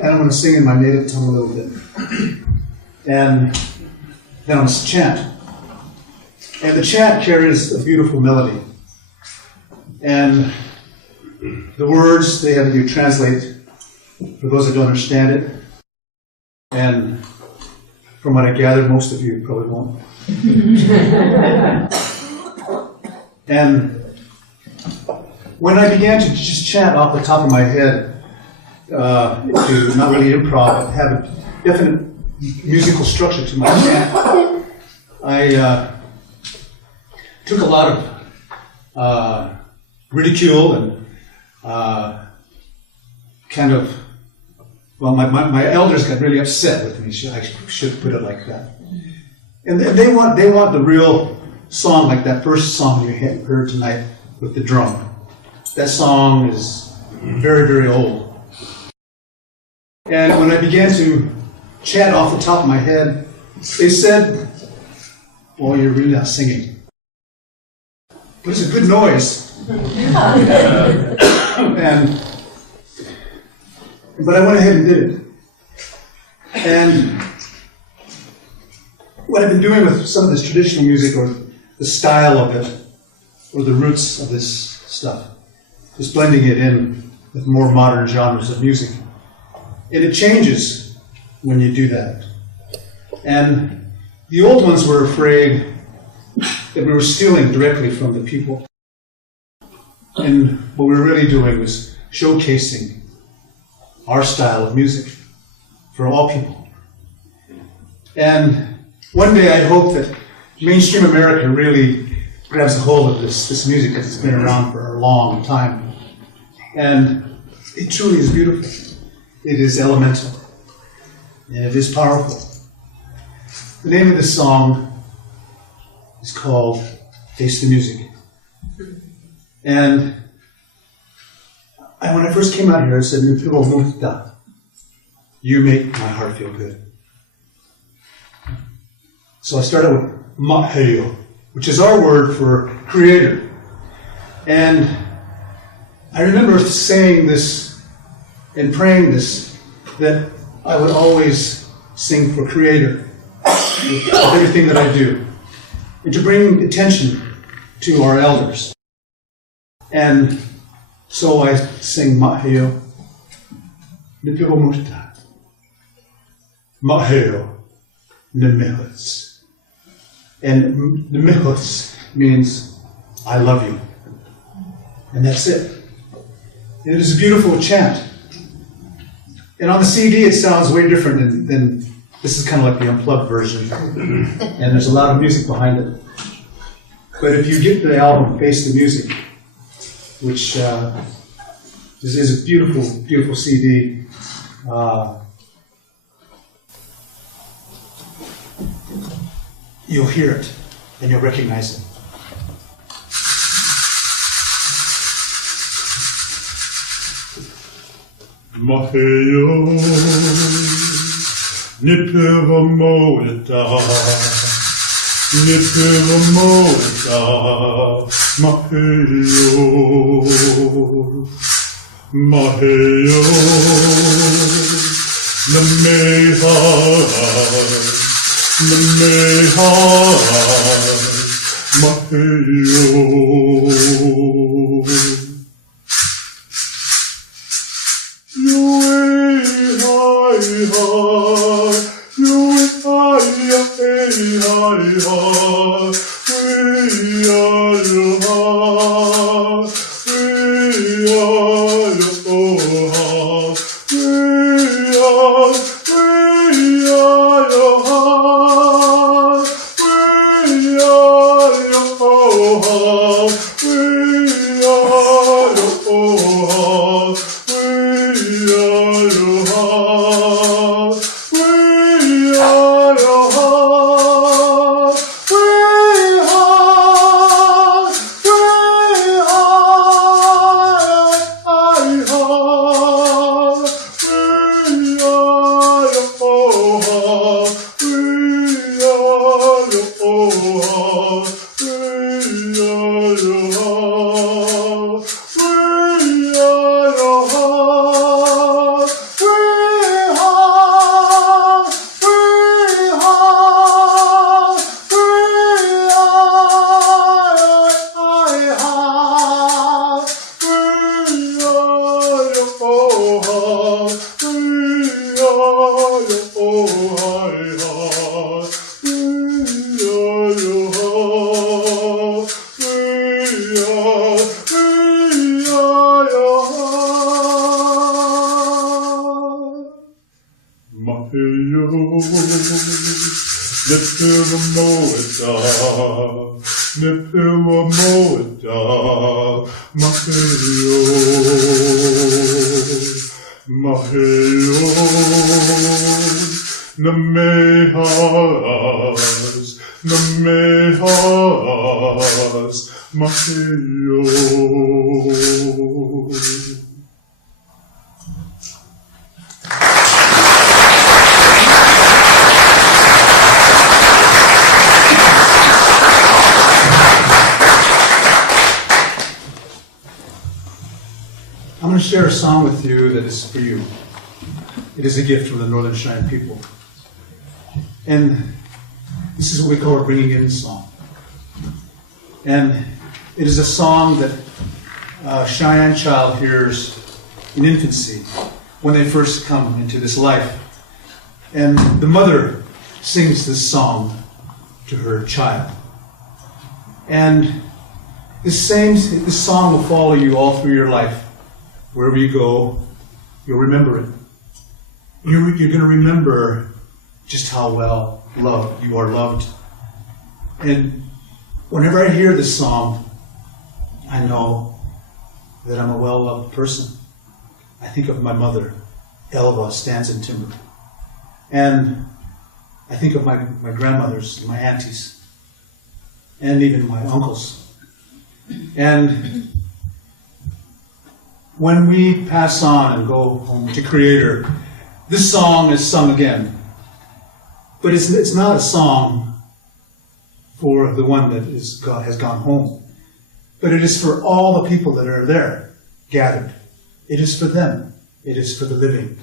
and I'm going to sing in my native tongue a little bit. And then I'm going to chant. And the chant carries a beautiful melody. And the words, they have you translate for those that don't understand it. And from what I gathered, most of you probably won't. And when I began to just chant off the top of my head, to not really improv, have a definite musical structure to my chant, I took a lot of ridicule and kind of, well, my elders got really upset with me. I should put it like that. And they want the real song, like that first song you heard tonight with the drum. That song is very, very old. And when I began to chant off the top of my head, they said, well, you're really not singing. But it's a good noise. But I went ahead and did it. And what I've been doing with some of this traditional music, or the style of it, or the roots of this stuff, is blending it in with more modern genres of music. And it changes when you do that. And the old ones were afraid that we were stealing directly from the people. And what we were really doing was showcasing our style of music for all people. And one day I hope that mainstream America really grabs a hold of this music, because it's been around for a long time. And it truly is beautiful. It is elemental. And it is powerful. The name of this song is called Face the Music. And when I first came out here, I said, you make my heart feel good. So I started with Maheo, which is our word for creator. And I remember saying this and praying this, that I would always sing for creator with everything that I do, and to bring attention to our elders. And so I sing Maheo, Nipigo Murta, Maheo, Nemehos. And Nemehos means I love you. And that's it. And it is a beautiful chant. And on the CD it sounds way different than this is kind of like the unplugged version. And there's a lot of music behind it. But if you get the album Face the Music, which is a beautiful, beautiful CD, you'll hear it and you'll recognize it. Maheo, Nipiramota, Nipiramota, Maheo, Maheo, Namehai, Maheo. I'm going to share a song with you that is for you. It is a gift from the Northern Cheyenne people. And this is what we call a bringing in song. And it is a song that a Cheyenne child hears in infancy when they first come into this life. And the mother sings this song to her child. And this song will follow you all through your life. Wherever you go, you'll remember it. You're going to remember just how well loved you are loved. And whenever I hear this song, I know that I'm a well-loved person. I think of my mother, Elva, stands in timber. And I think of my grandmothers, my aunties, and even my uncles. And when we pass on and go home to Creator, this song is sung again. But it's not a song for the one that has gone home. But it is for all the people that are there, gathered. It is for them. It is for the living.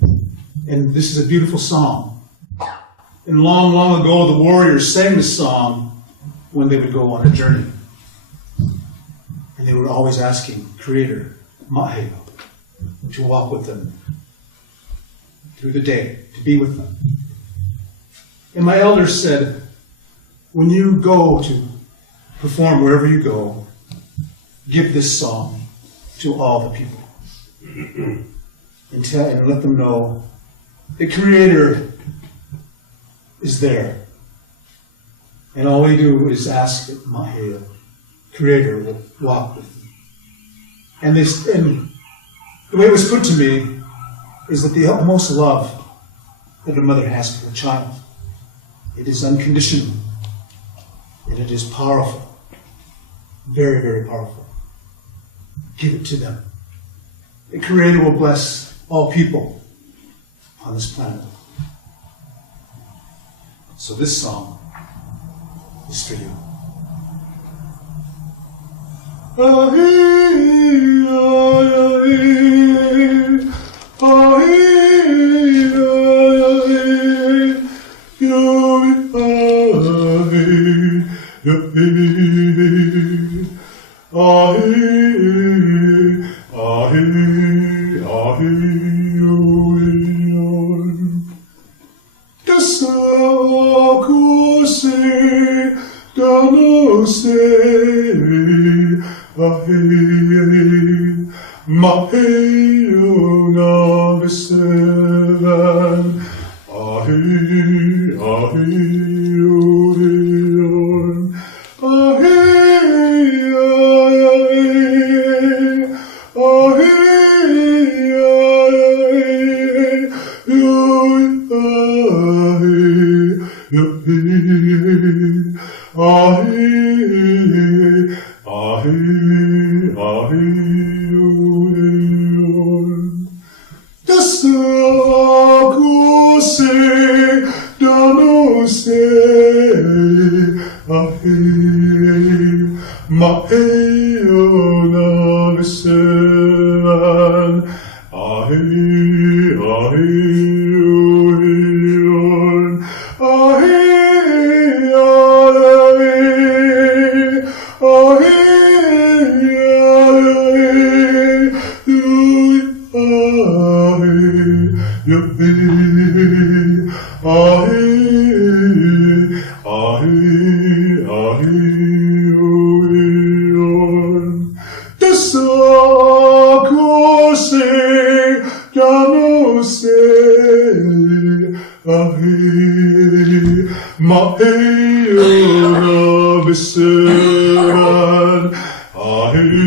And this is a beautiful song. And long, long ago, the warriors sang this song when they would go on a journey. And they were always asking Creator, Maheo, to walk with them through the day, to be with them. And my elders said, when you go to perform wherever you go, give this song to all the people. And let them know the Creator is there. And all we do is ask that Maheo, Creator, will walk with them. And the way it was put to me is that the utmost love that a mother has for a child, it is unconditional, and it is powerful, very, very powerful. Give it to them. The Creator will bless all people on this planet. So this song is for you. Ahiyona Viseran, Ahiyohiyon,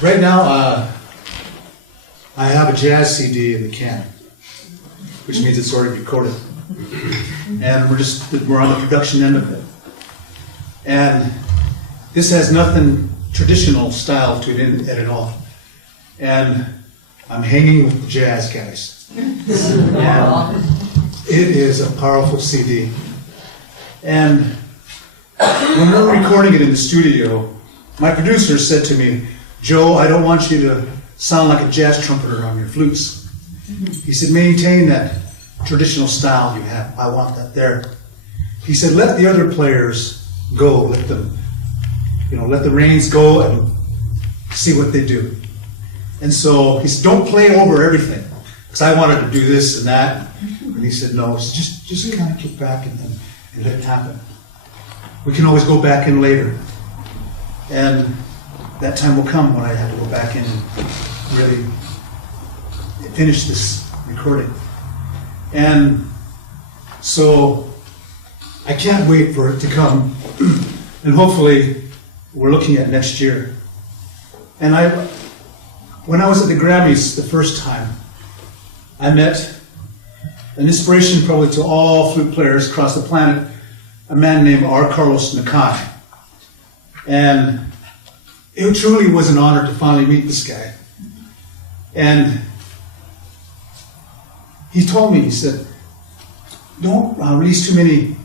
Right now, I have a jazz CD in the can, which means it's already recorded. And we're on the production end of it. And this has nothing traditional style to it at all. And I'm hanging with the jazz guys. And it is a powerful CD. And when we were recording it in the studio, my producer said to me, "Joe, I don't want you to sound like a jazz trumpeter on your flutes." He said, "Maintain that traditional style you have. I want that there." He said, "Let the other players go. Let them, let the reins go and see what they do." And so he said, "Don't play over everything." Because I wanted to do this and that. And he said, "No, just kind of kick back and let it happen. We can always go back in later." And that time will come when I have to go back in and really finish this recording. And so I can't wait for it to come. And hopefully we're looking at next year. And when I was at the Grammys the first time, I met an inspiration probably to all flute players across the planet, a man named R. Carlos Nakai. And it truly was an honor to finally meet this guy. And he told me, he said, "Don't release too many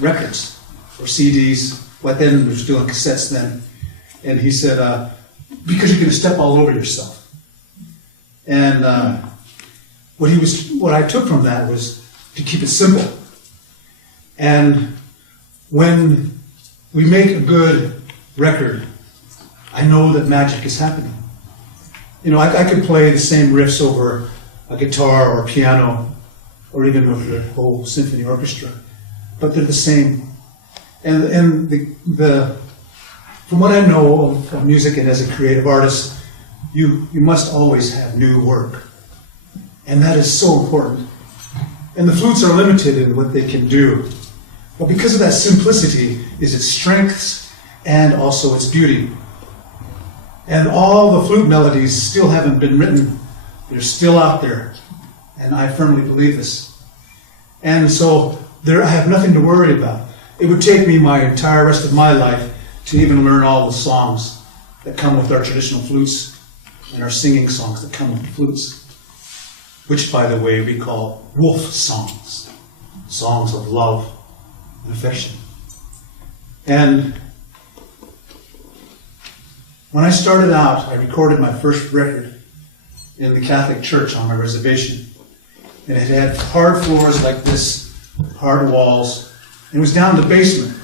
records or CDs." But then we were doing cassettes then. And he said, "Because you're going to step all over yourself." And what I took from that was to keep it simple. And when we make a good record, I know that magic is happening. I could play the same riffs over a guitar or a piano, or even with the whole symphony orchestra, but they're the same. And from what I know of music and as a creative artist, you must always have new work, and that is so important. And the flutes are limited in what they can do, but because of that simplicity is its strengths and also its beauty. And all the flute melodies still haven't been written. They're still out there. And I firmly believe this. And so I have nothing to worry about. It would take me my entire rest of my life to even learn all the songs that come with our traditional flutes and our singing songs that come with the flutes, which, by the way, we call wolf songs, songs of love and affection. And when I started out, I recorded my first record in the Catholic Church on my reservation. And it had hard floors like this, hard walls, and it was down in the basement.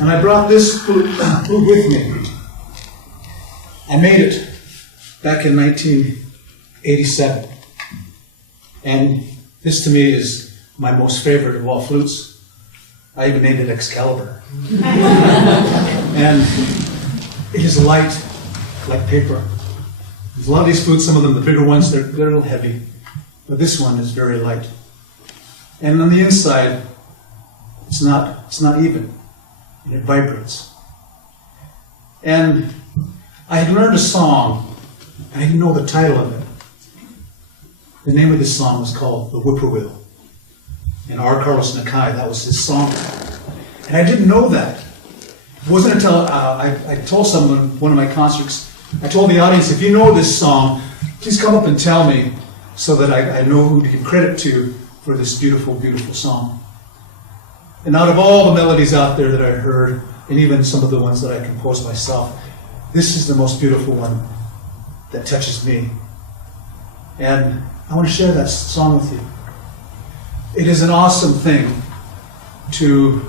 And I brought this flute with me. I made it back in 1987. And this to me is my most favorite of all flutes. I even named it Excalibur. And it is light like paper. There's a lot of these flutes, some of them, the bigger ones, they're a little heavy. But this one is very light. And on the inside, it's not even. And it vibrates. And I had learned a song, and I didn't know the title of it. The name of this song was called The Whippoorwill. And R. Carlos Nakai, that was his song. And I didn't know that. It wasn't until I told someone, one of my concerts, I told the audience, if you know this song, please come up and tell me so that I know who to give credit to for this beautiful, beautiful song. And out of all the melodies out there that I heard, and even some of the ones that I composed myself, this is the most beautiful one that touches me. And I want to share that song with you. It is an awesome thing to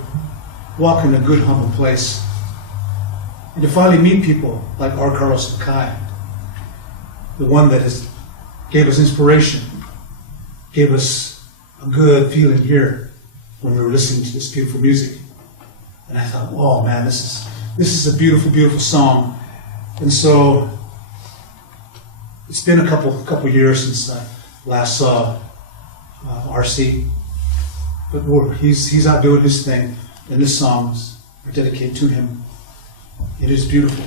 walk in a good, humble place and to finally meet people like R. Carlos Nakai, the one that gave us inspiration, gave us a good feeling here when we were listening to this beautiful music. And I thought, whoa, man, this is a beautiful, beautiful song. And so it's been a couple years since I last saw RC, but he's out doing his thing, and this song is dedicated to him. It is beautiful.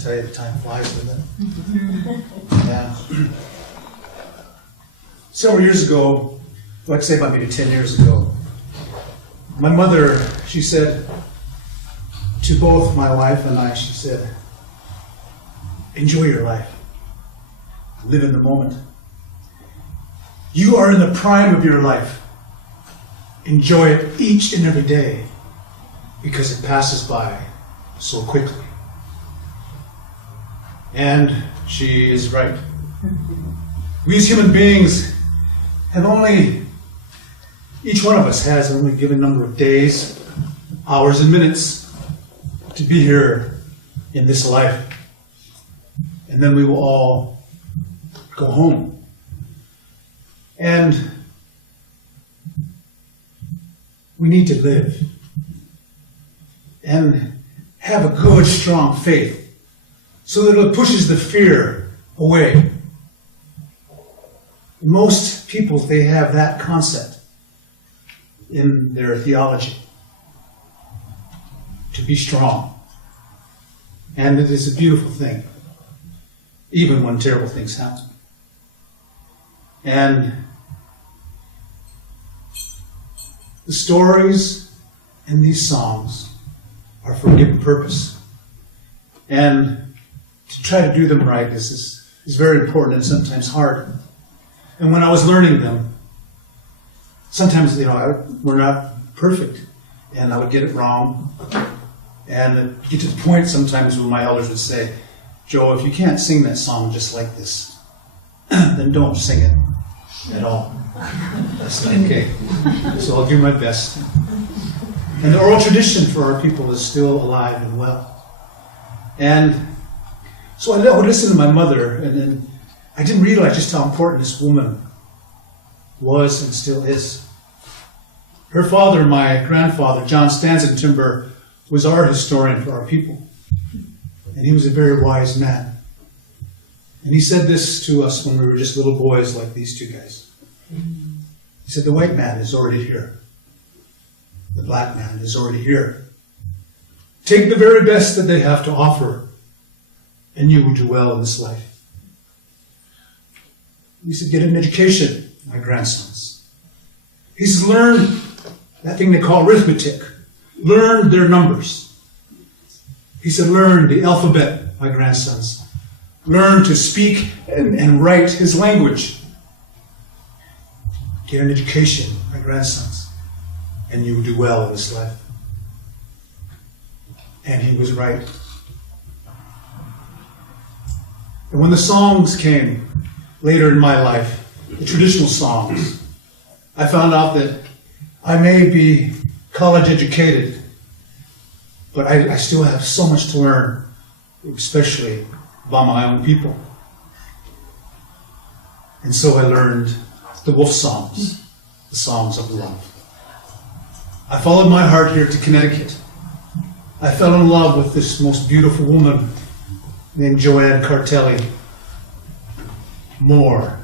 tell you, the time flies with it. Yeah. Several years ago, I'd say about maybe 10 years ago, my mother, she said to both my wife and I, she said, enjoy your life. Live in the moment. You are in the prime of your life. Enjoy it each and every day because it passes by so quickly. And she is right. We as human beings have only, each one of us has only a given number of days, hours, and minutes to be here in this life. And then we will all go home. And we need to live and have a good, strong faith so that it pushes the fear away. Most people, they have that concept in their theology, to be strong. And it is a beautiful thing, even when terrible things happen. And the stories in these songs are for a given purpose. And to try to do them right is very important and sometimes hard. And when I was learning them, sometimes, we're not perfect, and I would get it wrong. And it'd get to the point sometimes when my elders would say, Joe, if you can't sing that song just like this, then don't sing it at all. That's okay. So I'll do my best. And the oral tradition for our people is still alive and well. And so I would listen to my mother, and then I didn't realize just how important this woman was and still is. Her father, my grandfather, John Stanton-Timber, was our historian for our people. And he was a very wise man. And he said this to us when we were just little boys like these two guys. He said, the white man is already here. The black man is already here. Take the very best that they have to offer, and you will do well in this life. He said, get an education, my grandsons. He says, learn that thing they call arithmetic. Learn their numbers. He said, learn the alphabet, my grandsons. Learn to speak and write his language. Get an education, my grandsons, and you will do well in this life. And he was right. And when the songs came later in my life, the traditional songs, I found out that I may be college educated, but I still have so much to learn, especially about my own people. And so I learned the wolf songs, the songs of love. I followed my heart here to Connecticut. I fell in love with this most beautiful woman named Joanne Cartelli. More.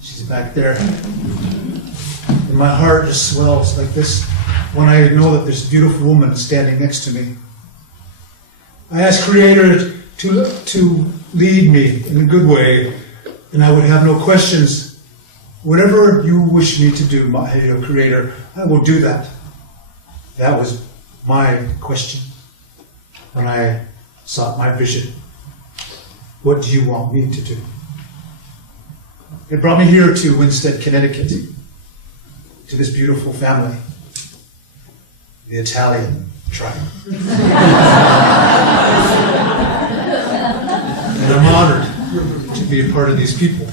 She's back there. And my heart just swells like this when I know that there's a beautiful woman standing next to me. I asked Creator to lead me in a good way, and I would have no questions. Whatever you wish me to do, my Creator, I will do that. That was my question when I sought my vision. What do you want me to do? It brought me here to Winstead, Connecticut, to this beautiful family, the Italian tribe. And I'm honored to be a part of these people.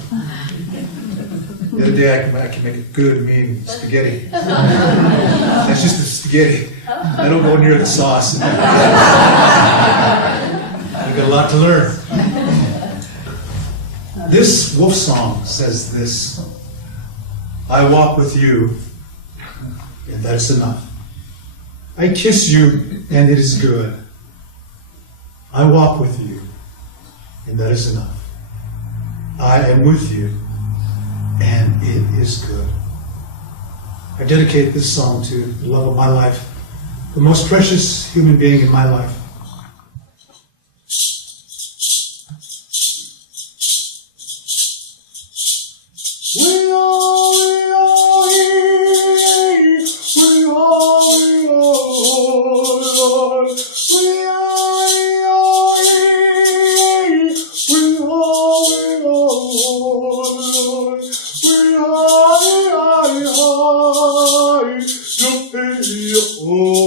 The other day I can make a good, mean spaghetti. That's just the spaghetti. I don't go near the sauce. I've got a lot to learn. This wolf song says this: I walk with you, and that is enough. I kiss you, and it is good. I walk with you, and that is enough. I am with you, and it is good. I dedicate this song to the love of my life, the most precious human being in my life. Oh